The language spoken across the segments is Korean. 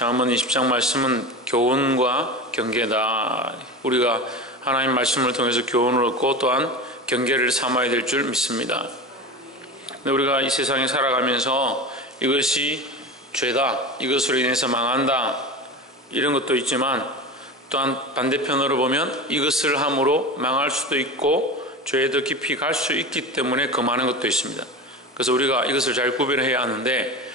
잠언 20장 말씀은 교훈과 경계다. 우리가 하나님 말씀을 통해서 교훈을 얻고 또한 경계를 삼아야 될 줄 믿습니다. 근데 우리가 이 세상에 살아가면서 이것이 죄다, 이것으로 인해서 망한다, 이런 것도 있지만 또한 반대편으로 보면 이것을 함으로 망할 수도 있고 죄에 더 깊이 갈 수 있기 때문에 금하는 것도 있습니다. 그래서 우리가 이것을 잘 구별해야 하는데,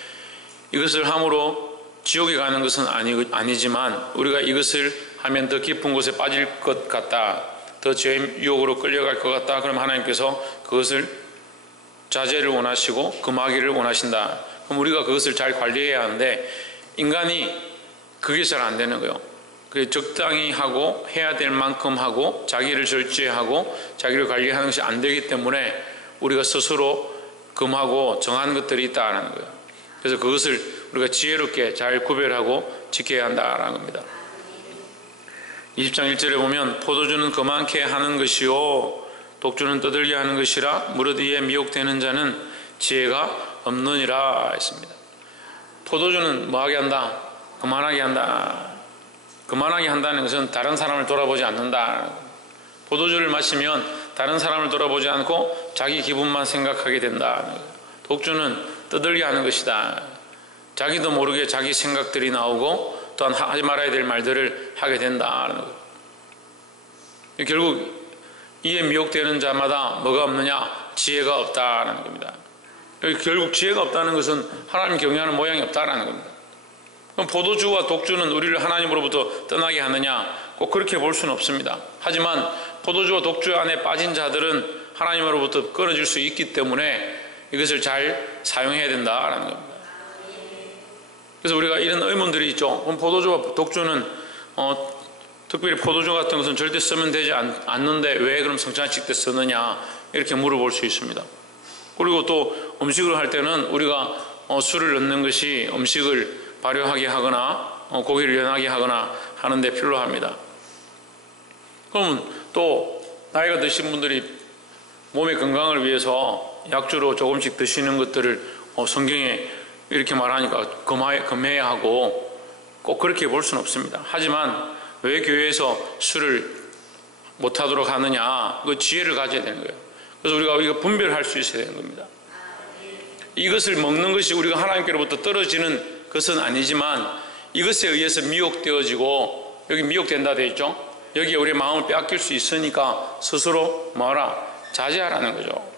이것을 함으로 지옥에 가는 것은 아니지만 우리가 이것을 하면 더 깊은 곳에 빠질 것 같다, 더 죄의 유혹으로 끌려갈 것 같다, 그럼 하나님께서 그것을 자제를 원하시고 금하기를 원하신다. 그럼 우리가 그것을 잘 관리해야 하는데, 인간이 그게 잘 안 되는 거예요. 적당히 하고 해야 될 만큼 하고 자기를 절제하고 자기를 관리하는 것이 안 되기 때문에 우리가 스스로 금하고 정한 것들이 있다는 거예요. 그래서 그것을 우리가 지혜롭게 잘 구별하고 지켜야 한다는 겁니다. 20장 1절에 보면 포도주는 거만케 하는 것이요 독주는 떠들게 하는 것이라 무릇 이에 미혹되는 자는 지혜가 없느니라 했습니다. 포도주는 뭐하게 한다? 그만하게 한다. 그만하게 한다는 것은 다른 사람을 돌아보지 않는다. 포도주를 마시면 다른 사람을 돌아보지 않고 자기 기분만 생각하게 된다. 독주는 떠들게 하는 것이다. 자기도 모르게 자기 생각들이 나오고 또한 하지 말아야 될 말들을 하게 된다. 결국 이에 미혹되는 자마다 뭐가 없느냐? 지혜가 없다는 겁니다. 결국 지혜가 없다는 것은 하나님 경외하는 모양이 없다는 겁니다. 그럼 포도주와 독주는 우리를 하나님으로부터 떠나게 하느냐? 꼭 그렇게 볼 수는 없습니다. 하지만 포도주와 독주 안에 빠진 자들은 하나님으로부터 끊어질 수 있기 때문에 이것을 잘 사용해야 된다라는 겁니다. 그래서 우리가 이런 의문들이 있죠. 그럼 포도주와 독주는 특별히 포도주 같은 것은 절대 쓰면 되지 않는데 왜 그럼 성찬식 때 쓰느냐, 이렇게 물어볼 수 있습니다. 그리고 또 음식을 할 때는 우리가 술을 넣는 것이 음식을 발효하게 하거나 고기를 연하게 하거나 하는 데 필요합니다. 그러면 또 나이가 드신 분들이 몸의 건강을 위해서 약주로 조금씩 드시는 것들을 성경에 이렇게 말하니까 금해야 하고 꼭 그렇게 볼 수는 없습니다. 하지만 왜 교회에서 술을 못하도록 하느냐? 그 지혜를 가져야 되는 거예요. 그래서 우리가 이거 분별할 수 있어야 되는 겁니다. 이것을 먹는 것이 우리가 하나님께로부터 떨어지는 것은 아니지만 이것에 의해서 미혹되어지고, 여기 미혹된다 되어 있죠? 여기에 우리의 마음을 빼앗길 수 있으니까 스스로 뭐하라? 자제하라는 거죠.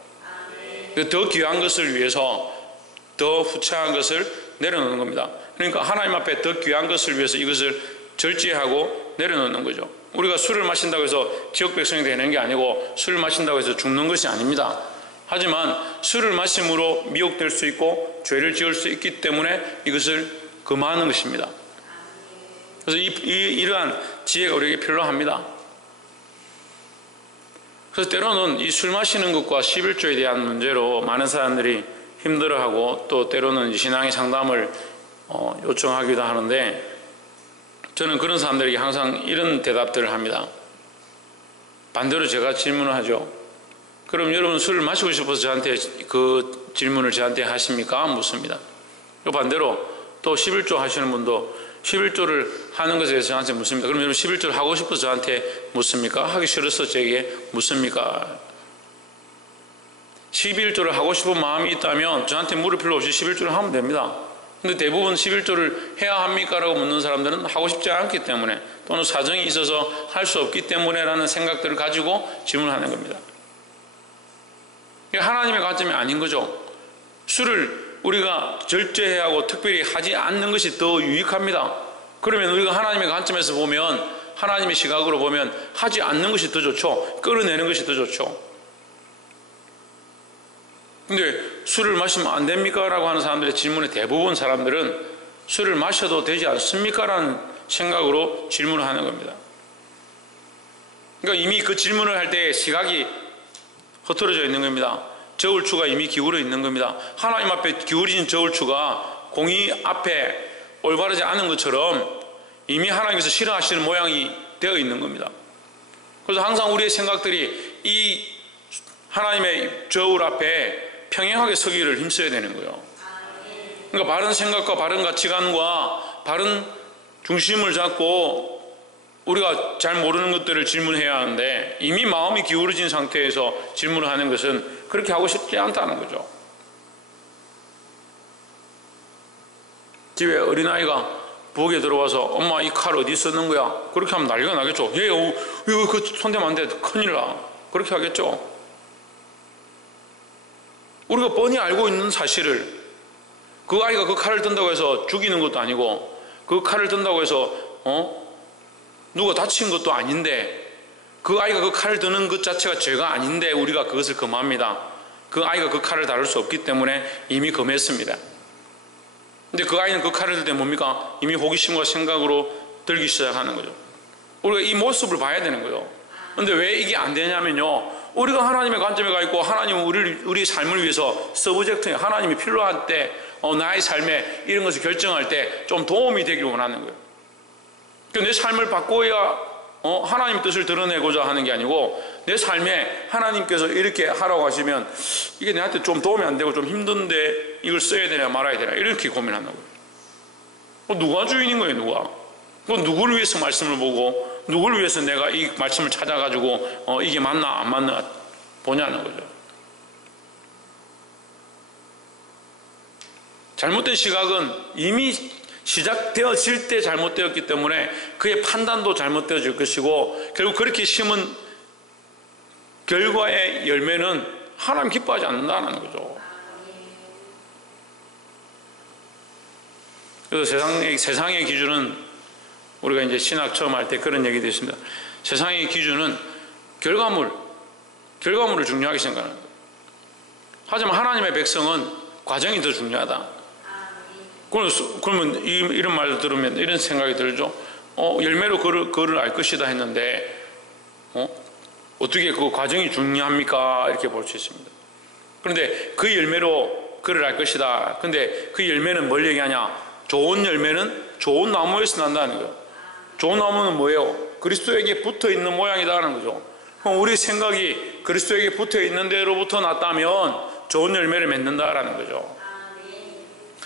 더 귀한 것을 위해서 더 후차한 것을 내려놓는 겁니다. 그러니까 하나님 앞에 더 귀한 것을 위해서 이것을 절제하고 내려놓는 거죠. 우리가 술을 마신다고 해서 지역 백성이 되는 게 아니고 술을 마신다고 해서 죽는 것이 아닙니다. 하지만 술을 마심으로 미혹될 수 있고 죄를 지을 수 있기 때문에 이것을 금하는 것입니다. 그래서 이러한 지혜가 우리에게 필요합니다. 그래서 때로는 이 술 마시는 것과 11조에 대한 문제로 많은 사람들이 힘들어하고 또 때로는 신앙의 상담을 요청하기도 하는데, 저는 그런 사람들에게 항상 이런 대답들을 합니다. 반대로 제가 질문을 하죠. 그럼 여러분 술을 마시고 싶어서 저한테 그 질문을 저한테 하십니까? 묻습니다. 또 반대로 또 11조 하시는 분도 11조를 하는 것에 대해서 저한테 묻습니다. 그럼 여러분 11조를 하고 싶어서 저한테 묻습니까? 하기 싫어서 제게 묻습니까? 11조를 하고 싶은 마음이 있다면 저한테 물을 필요 없이 11조를 하면 됩니다. 근데 대부분 11조를 해야 합니까? 라고 묻는 사람들은 하고 싶지 않기 때문에 또는 사정이 있어서 할 수 없기 때문에 라는 생각들을 가지고 질문하는 겁니다. 이게 하나님의 관점이 아닌 거죠. 술을 우리가 절제해야 하고 특별히 하지 않는 것이 더 유익합니다. 그러면 우리가 하나님의 관점에서 보면, 하나님의 시각으로 보면 하지 않는 것이 더 좋죠. 끌어내는 것이 더 좋죠. 근데 술을 마시면 안 됩니까? 라고 하는 사람들의 질문에 대부분 사람들은 술을 마셔도 되지 않습니까? 라는 생각으로 질문을 하는 겁니다. 그러니까 이미 그 질문을 할 때 시각이 흐트러져 있는 겁니다. 저울추가 이미 기울어 있는 겁니다. 하나님 앞에 기울인 저울추가 공의 앞에 올바르지 않은 것처럼 이미 하나님께서 싫어하시는 모양이 되어 있는 겁니다. 그래서 항상 우리의 생각들이 이 하나님의 저울 앞에 평행하게 서기를 힘써야 되는 거예요. 그러니까 바른 생각과 바른 가치관과 바른 중심을 잡고 우리가 잘 모르는 것들을 질문해야 하는데, 이미 마음이 기울어진 상태에서 질문을 하는 것은 그렇게 하고 싶지 않다는 거죠. 집에 어린아이가 부엌에 들어와서 엄마 이 칼 어디 쓰는 거야? 그렇게 하면 난리가 나겠죠. 얘 이거 그 손대면 안 돼, 큰일 나. 그렇게 하겠죠. 우리가 뻔히 알고 있는 사실을, 그 아이가 그 칼을 든다고 해서 죽이는 것도 아니고, 그 칼을 든다고 해서 누가 다친 것도 아닌데, 그 아이가 그 칼을 드는 것 자체가 죄가 아닌데 우리가 그것을 금합니다. 그 아이가 그 칼을 다룰 수 없기 때문에 이미 금했습니다. 근데 그 아이는 그 칼을 들 때 뭡니까? 이미 호기심과 생각으로 들기 시작하는 거죠. 우리가 이 모습을 봐야 되는 거예요. 근데 왜 이게 안 되냐면요, 우리가 하나님의 관점에 가 있고, 하나님은 우리 삶을 위해서 서브젝트에 하나님이 필요할 때, 나의 삶에 이런 것을 결정할 때 좀 도움이 되길 원하는 거예요. 내 삶을 바꿔야 하나님 뜻을 드러내고자 하는 게 아니고, 내 삶에 하나님께서 이렇게 하라고 하시면 이게 내한테 좀 도움이 안 되고 좀 힘든데 이걸 써야 되냐 말아야 되냐, 이렇게 고민하는 거예요. 누가 주인인 거예요? 누가? 누구를 위해서 말씀을 보고, 누구를 위해서 내가 이 말씀을 찾아가지고 이게 맞나 안 맞나 보냐는 거죠. 잘못된 시각은 이미 시작되어질 때 잘못되었기 때문에 그의 판단도 잘못되어질 것이고, 결국 그렇게 심은 결과의 열매는 하나님 기뻐하지 않는다는 거죠. 그래서 세상의 기준은, 우리가 이제 신학 처음 할 때 그런 얘기도 있습니다. 세상의 기준은 결과물을 중요하게 생각하는 거예요. 하지만 하나님의 백성은 과정이 더 중요하다. 그러면 이런 말을 들으면 이런 생각이 들죠. 열매로 그를 알 것이다 했는데, 어떻게 그 과정이 중요합니까? 이렇게 볼 수 있습니다. 그런데 그 열매로 그를 알 것이다. 근데 그 열매는 뭘 얘기하냐? 좋은 열매는 좋은 나무에서 난다는 거예요. 좋은 나무는 뭐예요? 그리스도에게 붙어 있는 모양이다라는 거죠. 그럼 우리 생각이 그리스도에게 붙어 있는 데로부터 났다면 좋은 열매를 맺는다라는 거죠.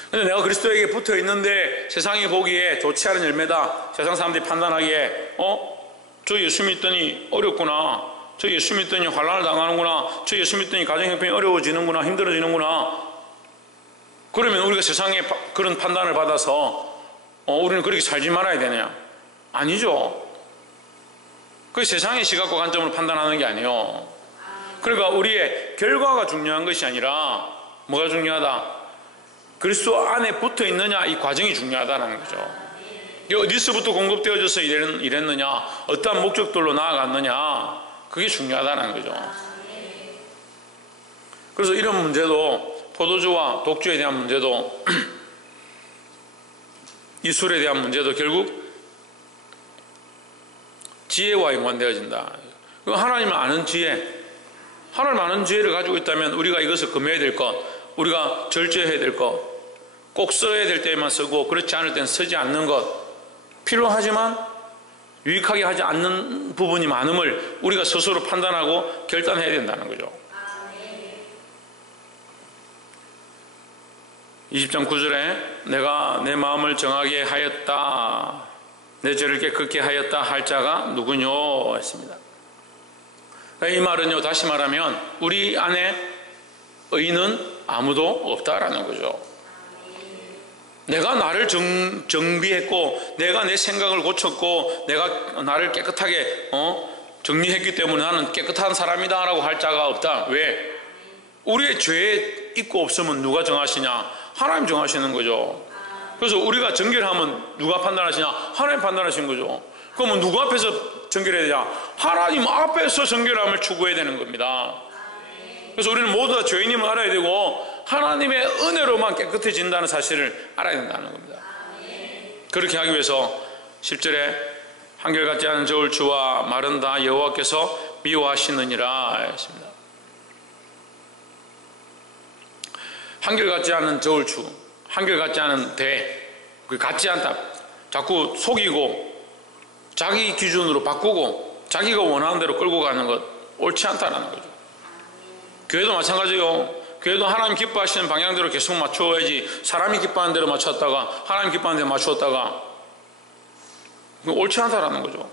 근데 내가 그리스도에게 붙어 있는데 세상이 보기에 좋지 않은 열매다, 세상 사람들이 판단하기에 저 예수 믿더니 어렵구나, 저 예수 믿더니 환난을 당하는구나, 저 예수 믿더니 가정 형편이 어려워지는구나, 힘들어지는구나, 그러면 우리가 세상에 그런 판단을 받아서 우리는 그렇게 살지 말아야 되느냐? 아니죠. 그 세상의 시각과 관점으로 판단하는 게 아니에요. 그러니까 우리의 결과가 중요한 것이 아니라 뭐가 중요하다? 그리스도 안에 붙어 있느냐, 이 과정이 중요하다는 거죠. 어디서부터 공급되어져서 이랬느냐, 어떠한 목적들로 나아갔느냐, 그게 중요하다는 거죠. 그래서 이런 문제도, 포도주와 독주에 대한 문제도 이 술에 대한 문제도 결국 지혜와 연관되어진다. 하나님을 아는 지혜, 하나님 아는 지혜를 가지고 있다면 우리가 이것을 금해야 될 것, 우리가 절제해야 될 것, 꼭 써야 될 때에만 쓰고 그렇지 않을 때는 쓰지 않는 것, 필요하지만 유익하게 하지 않는 부분이 많음을 우리가 스스로 판단하고 결단해야 된다는 거죠. 20장 9절에 내가 내 마음을 정하게 하였다, 내 죄를 깨끗게 하였다 할 자가 누구뇨 했습니다. 이 말은요, 다시 말하면 우리 안에 의인은 아무도 없다라는 거죠. 내가 나를 정비했고, 내가 내 생각을 고쳤고, 내가 나를 깨끗하게 정리했기 때문에 나는 깨끗한 사람이다 라고 할 자가 없다. 왜? 우리의 죄에 있고 없으면 누가 정하시냐? 하나님 정하시는 거죠. 그래서 우리가 정결하면 누가 판단하시냐? 하나님 판단하시는 거죠. 그러면 누구 앞에서 정결해야 되냐? 하나님 앞에서 정결함을 추구해야 되는 겁니다. 그래서 우리는 모두 다 죄인임을 알아야 되고 하나님의 은혜로만 깨끗해진다는 사실을 알아야 된다는 겁니다. 그렇게 하기 위해서 10절에 한결같지 않은 저울추와 말은 다 여호와께서 미워하시느니라 했습니다. 한결같지 않은 저울추, 한결같지 않은 그게 같지 않다, 자꾸 속이고 자기 기준으로 바꾸고 자기가 원하는 대로 끌고 가는 것, 옳지 않다는 거죠. 교회도 마찬가지예요. 교회도 하나님 기뻐하시는 방향대로 계속 맞춰야지 사람이 기뻐하는 대로 맞췄다가 하나님 기뻐하는 대로 맞추었다가 옳지 않다라는 거죠.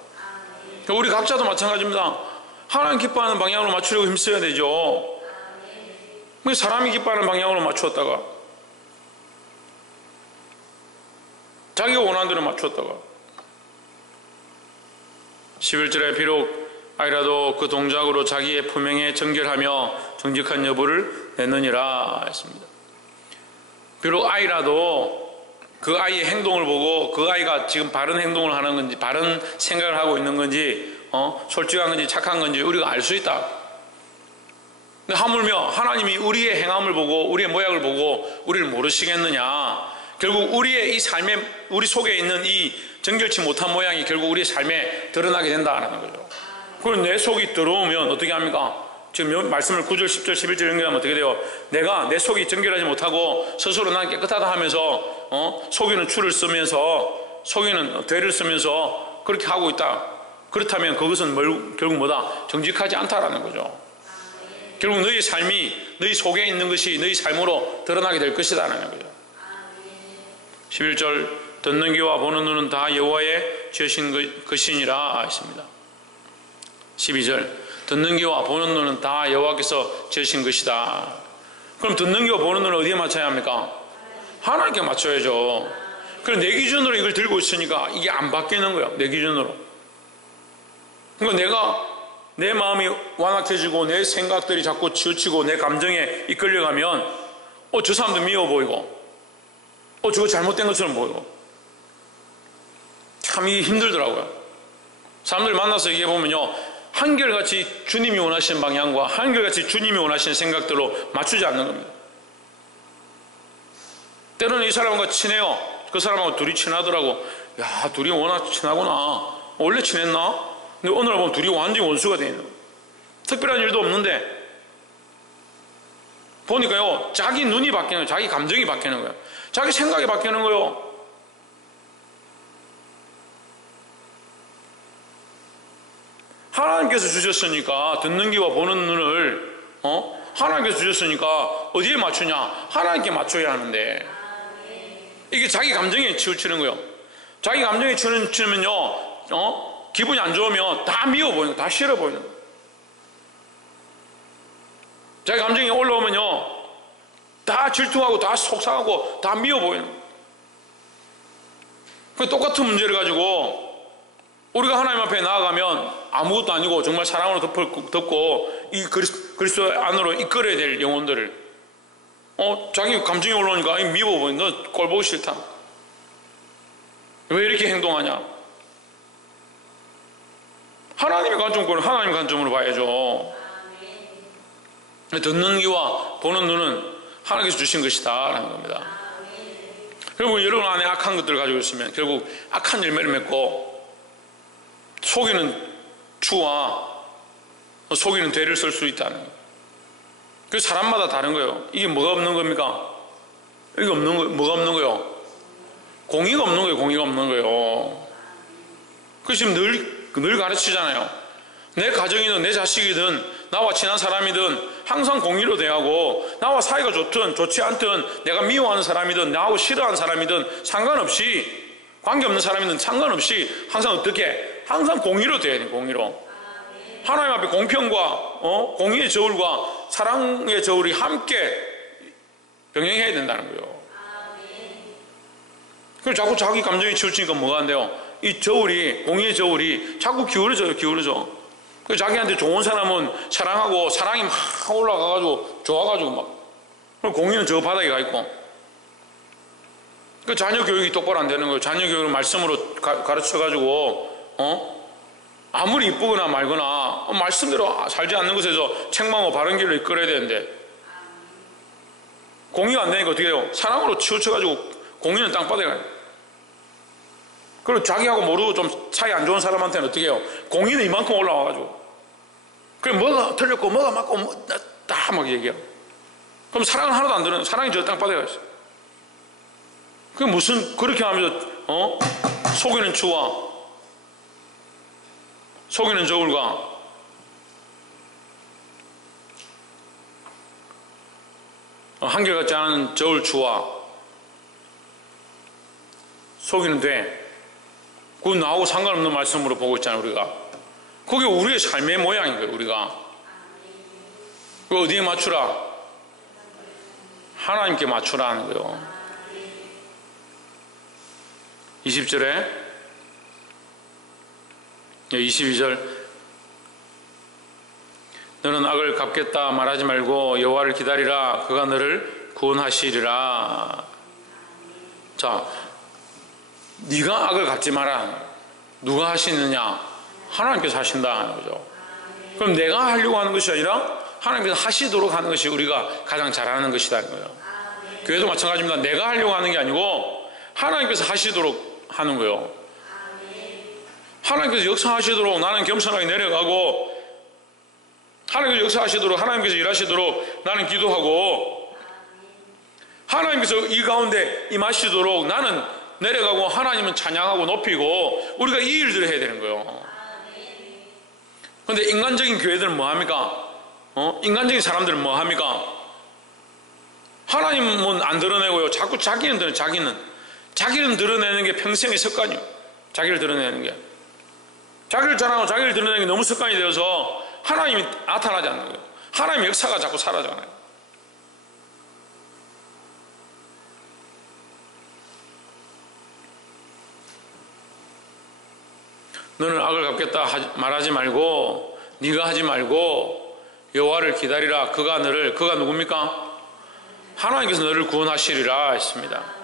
우리 각자도 마찬가지입니다. 하나님 기뻐하는 방향으로 맞추려고 힘써야 되죠. 사람이 기뻐하는 방향으로 맞추었다가 자기가 원하는 대로 맞추었다가 11절에 비록 아이라도 그 동작으로 자기의 품행에 정결하며 정직한 여부를 내느니라 했습니다. 비록 아이라도 그 아이의 행동을 보고 그 아이가 지금 바른 행동을 하는 건지 바른 생각을 하고 있는 건지 솔직한 건지 착한 건지 우리가 알 수 있다. 근데 하물며 하나님이 우리의 행함을 보고 우리의 모양을 보고 우리를 모르시겠느냐. 결국 우리의 이 삶에 우리 속에 있는 이 정결치 못한 모양이 결국 우리의 삶에 드러나게 된다는 거죠. 그럼 내 속이 더러우면 어떻게 합니까? 지금 말씀을 9절, 10절, 11절 연결하면 어떻게 돼요? 내가 내 속이 정결하지 못하고 스스로 난 깨끗하다 하면서 속이는 추를 쓰면서 속이는 되를 쓰면서 그렇게 하고 있다. 그렇다면 그것은 결국 뭐다? 정직하지 않다라는 거죠. 결국 너희 삶이 너희 속에 있는 것이 너희 삶으로 드러나게 될 것이다라는 거죠. 11절 듣는 귀와 보는 눈은 다 여호와의 지으신 것이니라 했습니다. 12절 듣는 귀와 보는 눈은 다 여호와께서 지으신 것이다. 그럼 듣는 귀와 보는 눈을 어디에 맞춰야 합니까? 하나님께 맞춰야죠. 그럼 내 기준으로 이걸 들고 있으니까 이게 안 바뀌는 거예요. 내 기준으로. 그러니까 내가 내 마음이 완악해지고 내 생각들이 자꾸 치우치고 내 감정에 이끌려가면 저 사람도 미워 보이고 저거 잘못된 것처럼 보이고 참 이게 힘들더라고요. 사람들 만나서 얘기해보면요, 한결같이 주님이 원하시는 방향과 한결같이 주님이 원하시는 생각들로 맞추지 않는 겁니다. 때로는 이 사람과 친해요. 그 사람하고 둘이 친하더라고. 야, 둘이 워낙 친하구나. 원래 친했나? 근데 어느 날 보면 둘이 완전히 원수가 돼 있는 거예요. 특별한 일도 없는데 보니까요, 자기 눈이 바뀌는 거예요. 자기 감정이 바뀌는 거예요. 자기 생각이 바뀌는 거예요. 하나님께서 주셨으니까 듣는 귀와 보는 눈을 하나님께서 주셨으니까 어디에 맞추냐? 하나님께 맞춰야 하는데 이게 자기 감정에 치우치는 거예요. 자기 감정에 치우치면요, 기분이 안 좋으면 다 미워 보이는 거예요. 다 싫어 보이는 거예요. 자기 감정이 올라오면요, 다 질투하고 다 속상하고 다 미워 보이는 거예요. 그 똑같은 문제를 가지고 우리가 하나님 앞에 나아가면 아무것도 아니고 정말 사랑으로 덮고 이 그리스도 안으로 이끌어야 될 영혼들을 자기 감정이 올라오니까 미워 보이는 너 꼴 보기 싫다. 왜 이렇게 행동하냐? 하나님의 관점권은 하나님의 관점으로 봐야죠. 듣는 귀와 보는 눈은 하나님께서 주신 것이다 라는 겁니다. 그리고 여러분 안에 악한 것들을 가지고 있으면 결국 악한 열매를 맺고 속이는 추와 속이는 되를 쓸 수 있다는 거예요. 그 사람마다 다른 거예요. 이게 뭐가 없는 겁니까? 이게 없는 거, 뭐가 없는 거예요? 공의가 없는 거예요. 공의가 없는 거예요. 그 지금 늘 가르치잖아요. 내 가정이든 내 자식이든 나와 친한 사람이든 항상 공의로 대하고 나와 사이가 좋든 좋지 않든 내가 미워하는 사람이든 나하고 싫어하는 사람이든 상관없이 관계없는 사람이든 상관없이 항상 어떻게? 항상 공의로 대해야 돼요. 공의로. 하나님 앞에 공평과 공의의 저울과 사랑의 저울이 함께 병행해야 된다는 거예요. 그럼 자꾸 자기 감정이 치우치니까 뭐가 안 돼요? 이 저울이, 공의의 저울이 자꾸 기울어져요. 기울어져. 자기한테 좋은 사람은 사랑하고 사랑이 막 올라가가지고 좋아가지고 막, 그럼 공의는 저 바닥에 가 있고, 그 자녀 교육이 똑바로 안 되는 거예요. 자녀 교육을 말씀으로 가르쳐가지고 아무리 이쁘거나 말거나 말씀대로 살지 않는 것에서 책망하고 바른 길로 이끌어야 되는데 공의가 안 되니까 어떻게 해요? 사랑으로 치우쳐가지고 공의는 땅바닥에 가요. 그리고 자기하고 모르고 좀 사이 안 좋은 사람한테는 어떻게 해요? 공의는 이만큼 올라와가지고 그래 뭐가 틀렸고 뭐가 맞고 다 막 얘기해요. 그럼 사랑은 하나도 안 들어요. 사랑이 저 땅바닥에 가 있어요. 그 무슨 그렇게 하면서 속이는 추와 속이는 저울과 한결같지 않은 저울 추와 속이는 돼. 그건 나하고 상관없는 말씀으로 보고 있잖아요, 우리가. 그게 우리의 삶의 모양인 거예요, 우리가. 그 어디에 맞추라? 하나님께 맞추라는 거예요. 20절에 22절 너는 악을 갚겠다 말하지 말고 여호와를 기다리라 그가 너를 구원하시리라. 자, 네가 악을 갚지 마라. 누가 하시느냐? 하나님께서 하신다 하는 거죠. 그럼 내가 하려고 하는 것이 아니라 하나님께서 하시도록 하는 것이 우리가 가장 잘하는 것이라는 거예요. 교회도 마찬가지입니다. 내가 하려고 하는 게 아니고 하나님께서 하시도록 하는 거예요. 하나님께서 역사하시도록 나는 겸손하게 내려가고, 하나님께서 역사하시도록, 하나님께서 일하시도록 나는 기도하고, 하나님께서 이 가운데 임하시도록 나는 내려가고, 하나님은 찬양하고 높이고, 우리가 이 일들을 해야 되는 거예요. 그런데 인간적인 교회들은 뭐 합니까? 인간적인 사람들은 뭐 합니까? 하나님은 안 드러내고요. 자꾸 자기는 드러내는 게 평생의 습관이에요. 자기를 드러내는 게. 자기를 자랑하고 자기를 드러내는 게 너무 습관이 되어서 하나님이 나타나지 않는 거예요. 하나님의 역사가 자꾸 사라져가요. 너는 악을 갚겠다 말하지 말고, 네가 하지 말고 여호와를 기다리라. 그가 누굽니까? 하나님께서 너를 구원하시리라 했습니다.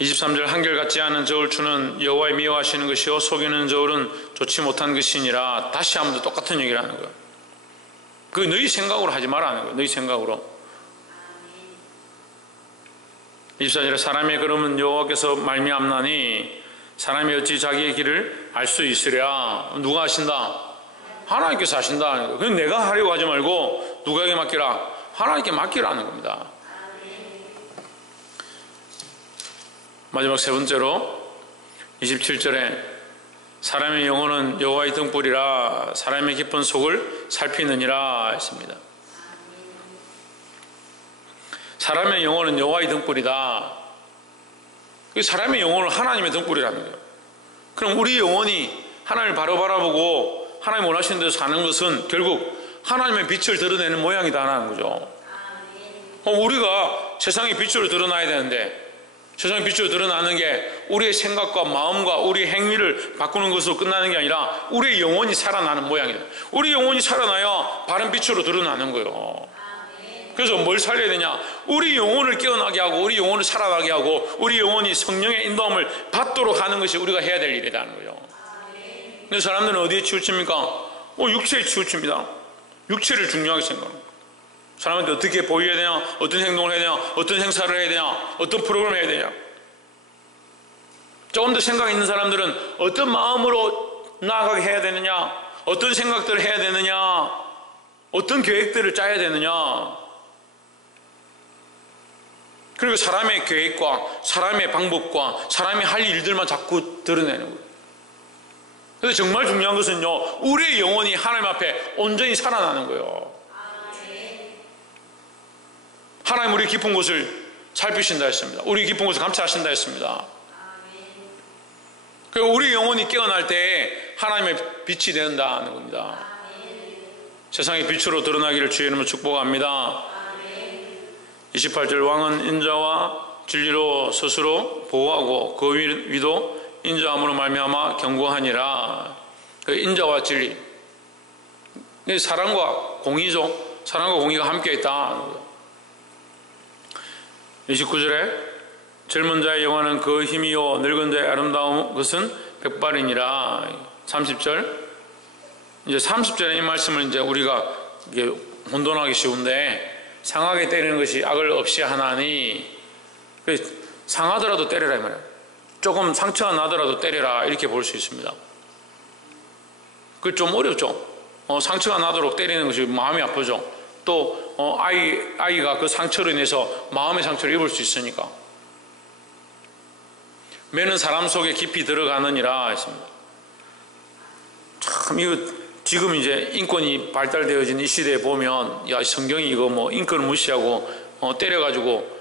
23절 한결같지 않은 저울 추는 여호와의 미워하시는 것이요 속이는 저울은 좋지 못한 것이니라. 다시 한 번 더 똑같은 얘기를 하는 거예요. 그 너희 생각으로 하지 말라는 거예요. 너희 생각으로. 24절에 사람의 걸음은 여호와께서 말미암나니 사람이 어찌 자기의 길을 알 수 있으랴. 누가 하신다? 하나님께서 하신다는 거예요. 그럼 내가 하려고 하지 말고 누구에게 맡기라? 하나님께 맡기라는 겁니다. 마지막 세 번째로 27절에 사람의 영혼은 여호와의 등불이라 사람의 깊은 속을 살피느니라 했습니다. 사람의 영혼은 여호와의 등불이다. 사람의 영혼은 하나님의 등불이라는 거예요. 그럼 우리 영혼이 하나님을 바로 바라보고 하나님 원하시는 대로 사는 것은 결국 하나님의 빛을 드러내는 모양이다라는 거죠. 우리가 세상의 빛으로 드러나야 되는데, 세상의 빛으로 드러나는 게 우리의 생각과 마음과 우리의 행위를 바꾸는 것으로 끝나는 게 아니라 우리의 영혼이 살아나는 모양이다. 우리 영혼이 살아나야 바른 빛으로 드러나는 거예요. 그래서 뭘 살려야 되냐? 우리 영혼을 깨어나게 하고 우리 영혼을 살아나게 하고 우리 영혼이 성령의 인도함을 받도록 하는 것이 우리가 해야 될 일이라는 거예요. 근데 사람들은 어디에 치우칩니까? 육체에 치우칩니다. 육체를 중요하게 생각합니다. 사람한테 어떻게 보여야 되냐, 어떤 행동을 해야 되냐, 어떤 행사를 해야 되냐, 어떤 프로그램을 해야 되냐. 조금 더 생각 있는 사람들은 어떤 마음으로 나아가게 해야 되느냐, 어떤 생각들을 해야 되느냐, 어떤 계획들을 짜야 되느냐. 그리고 사람의 계획과 사람의 방법과 사람이 할 일들만 자꾸 드러내는 거예요. 그래서 정말 중요한 것은요, 우리의 영혼이 하나님 앞에 온전히 살아나는 거예요. 하나님 우리 깊은 곳을 살피신다 했습니다. 우리 깊은 곳을 감찰하신다 했습니다. 그리고 우리 영혼이 깨어날 때 하나님의 빛이 된다는 겁니다. 세상의 빛으로 드러나기를 주의 이름으로 축복합니다. 28절 왕은 인자와 진리로 스스로 보호하고 그 위도 인자함으로 말미암아 경고하니라. 그 인자와 진리, 사랑과 공의죠. 사랑과 공의가 함께 있다. 29절에 젊은 자의 영화는 그 힘이요 늙은 자의 아름다운 것은 백발이니라. 30절, 이제 30절에 이 말씀을 이제 우리가 이게 혼돈하기 쉬운데, 상하게 때리는 것이 악을 없이 하나니, 상하더라도 때려라 이 말이야. 조금 상처가 나더라도 때려라, 이렇게 볼 수 있습니다. 그게 좀 어렵죠. 상처가 나도록 때리는 것이 마음이 아프죠. 또 아이가 그 상처로 인해서 마음의 상처를 입을 수 있으니까. 매는 사람 속에 깊이 들어가느니라 했습니다. 참 이거 지금 이제 인권이 발달되어진 이 시대에 보면 야 성경이 이거 뭐 인권을 무시하고 때려가지고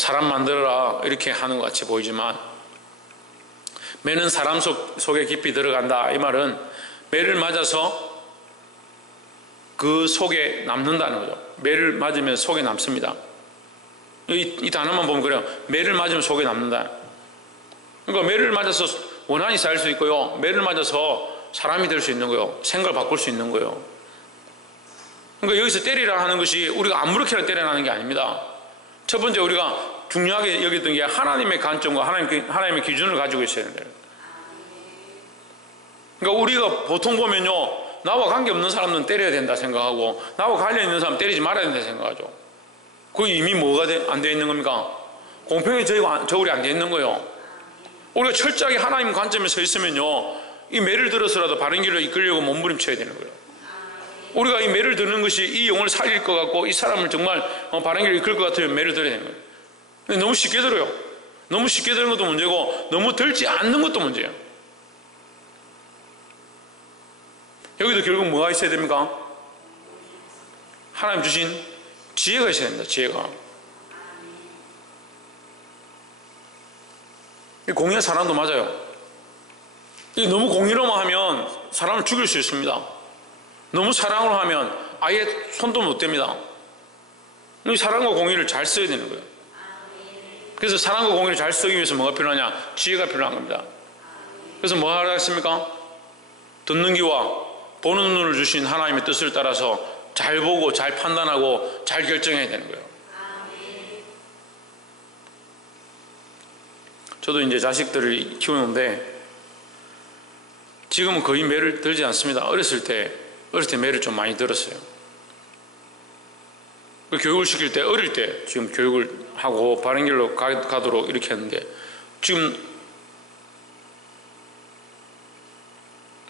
사람 만들어라 이렇게 하는 것 같이 보이지만 매는 사람 속에 깊이 들어간다. 이 말은 매를 맞아서 그 속에 남는다는 거죠. 매를 맞으면 속에 남습니다. 이 단어만 보면 그래요. 매를 맞으면 속에 남는다. 그러니까 매를 맞아서 원한이 쌓일 수 있고요. 매를 맞아서 사람이 될 수 있는 거예요. 생각을 바꿀 수 있는 거예요. 그러니까 여기서 때리라 하는 것이 우리가 아무렇게나 때려라는 게 아닙니다. 첫 번째 우리가 중요하게 여겼던 게 하나님의 관점과 하나님의 기준을 가지고 있어야 된다. 그러니까 우리가 보통 보면요, 나와 관계없는 사람은 때려야 된다 생각하고 나와 관련 있는 사람 때리지 말아야 된다 생각하죠. 그게 이미 뭐가 안 되어 있는 겁니까? 공평의 저울이 안 되어 있는 거예요. 우리가 철저하게 하나님 관점에 서 있으면요, 이 매를 들어서라도 바른 길로 이끌려고 몸부림쳐야 되는 거예요. 우리가 이 매를 드는 것이 이 영을 살릴 것 같고 이 사람을 정말 바른 길로 이끌 것 같으면 매를 들어야 되는 거예요. 근데 너무 쉽게 들어요. 너무 쉽게 드는 것도 문제고 너무 들지 않는 것도 문제예요. 여기도 결국 뭐가 있어야 됩니까? 하나님 주신 지혜가 있어야 됩니다. 지혜가. 공의한 사람도 맞아요. 너무 공의로만 하면 사람을 죽일 수 있습니다. 너무 사랑으로 하면 아예 손도 못 댑니다. 사랑과 공의를 잘 써야 되는 거예요. 그래서 사랑과 공의를 잘 쓰기 위해서 뭐가 필요하냐? 지혜가 필요한 겁니다. 그래서 뭐 하라 했습니까? 듣는 귀와 보는 눈을 주신 하나님의 뜻을 따라서 잘 보고 잘 판단하고 잘 결정해야 되는 거예요. 저도 이제 자식들을 키우는데 지금은 거의 매를 들지 않습니다. 어렸을 때 매를 좀 많이 들었어요. 교육을 시킬 때 어릴 때 지금 교육을 하고 바른 길로 가도록 이렇게 했는데 지금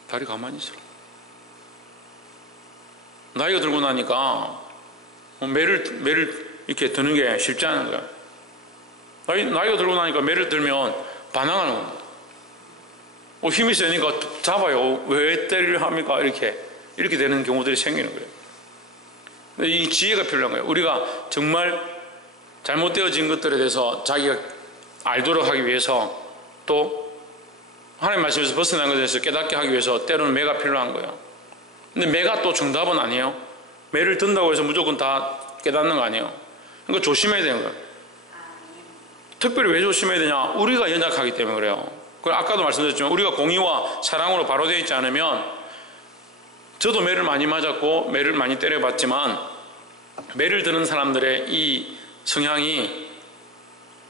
다리 가만히 있어. 나이가 들고 나니까 매를 이렇게 드는 게 쉽지 않은 거야. 나이가 들고 나니까 매를 들면 반항하는 겁니다. 힘이 세니까 잡아요. 왜 때리려 합니까? 이렇게 되는 경우들이 생기는 거예요. 이 지혜가 필요한 거예요. 우리가 정말 잘못되어진 것들에 대해서 자기가 알도록 하기 위해서 또 하나님 말씀에서 벗어난 것에 대해서 깨닫게 하기 위해서 때로는 매가 필요한 거예요. 근데 매가 또 정답은 아니에요. 매를 든다고 해서 무조건 다 깨닫는 거 아니에요. 그러니까 조심해야 되는 거예요. 특별히 왜 조심해야 되냐? 우리가 연약하기 때문에 그래요. 아까도 말씀드렸지만 우리가 공의와 사랑으로 바로 되어 있지 않으면 저도 매를 많이 맞았고 매를 많이 때려봤지만 매를 드는 사람들의 이 성향이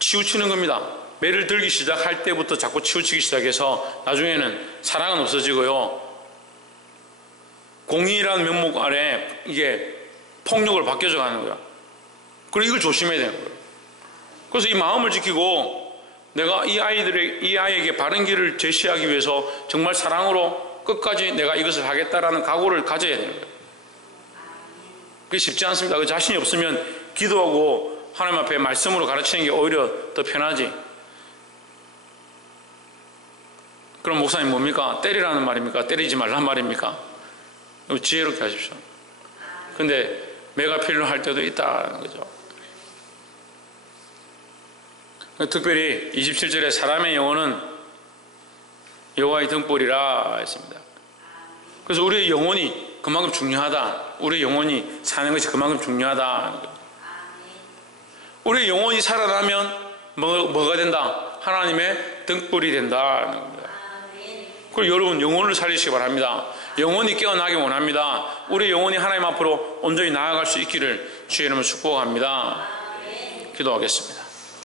치우치는 겁니다. 매를 들기 시작할 때부터 자꾸 치우치기 시작해서 나중에는 사랑은 없어지고요. 공의라는 명목 아래 이게 폭력으로 바뀌어져 가는 거예요. 그리고 이걸 조심해야 되는 거예요. 그래서 이 마음을 지키고 내가 이 아이에게 바른 길을 제시하기 위해서 정말 사랑으로 끝까지 내가 이것을 하겠다라는 각오를 가져야 되는 거예요. 그게 쉽지 않습니다. 그 자신이 없으면 기도하고 하나님 앞에 말씀으로 가르치는 게 오히려 더 편하지. 그럼 목사님 뭡니까? 때리라는 말입니까? 때리지 말란 말입니까? 지혜롭게 하십시오. 근데 매가 필요할 때도 있다는 거죠. 특별히 27절에 사람의 영혼은 여호와의 등불이라 했습니다. 그래서 우리의 영혼이 그만큼 중요하다. 우리의 영혼이 사는 것이 그만큼 중요하다. 우리의 영혼이 살아나면 뭐가 된다? 하나님의 등불이 된다는 겁니다. 그리고 여러분 영혼을 살리시기 바랍니다. 영혼이 깨어나기 원합니다. 우리의 영혼이 하나님 앞으로 온전히 나아갈 수 있기를 주의 이름으로 축복합니다. 기도하겠습니다.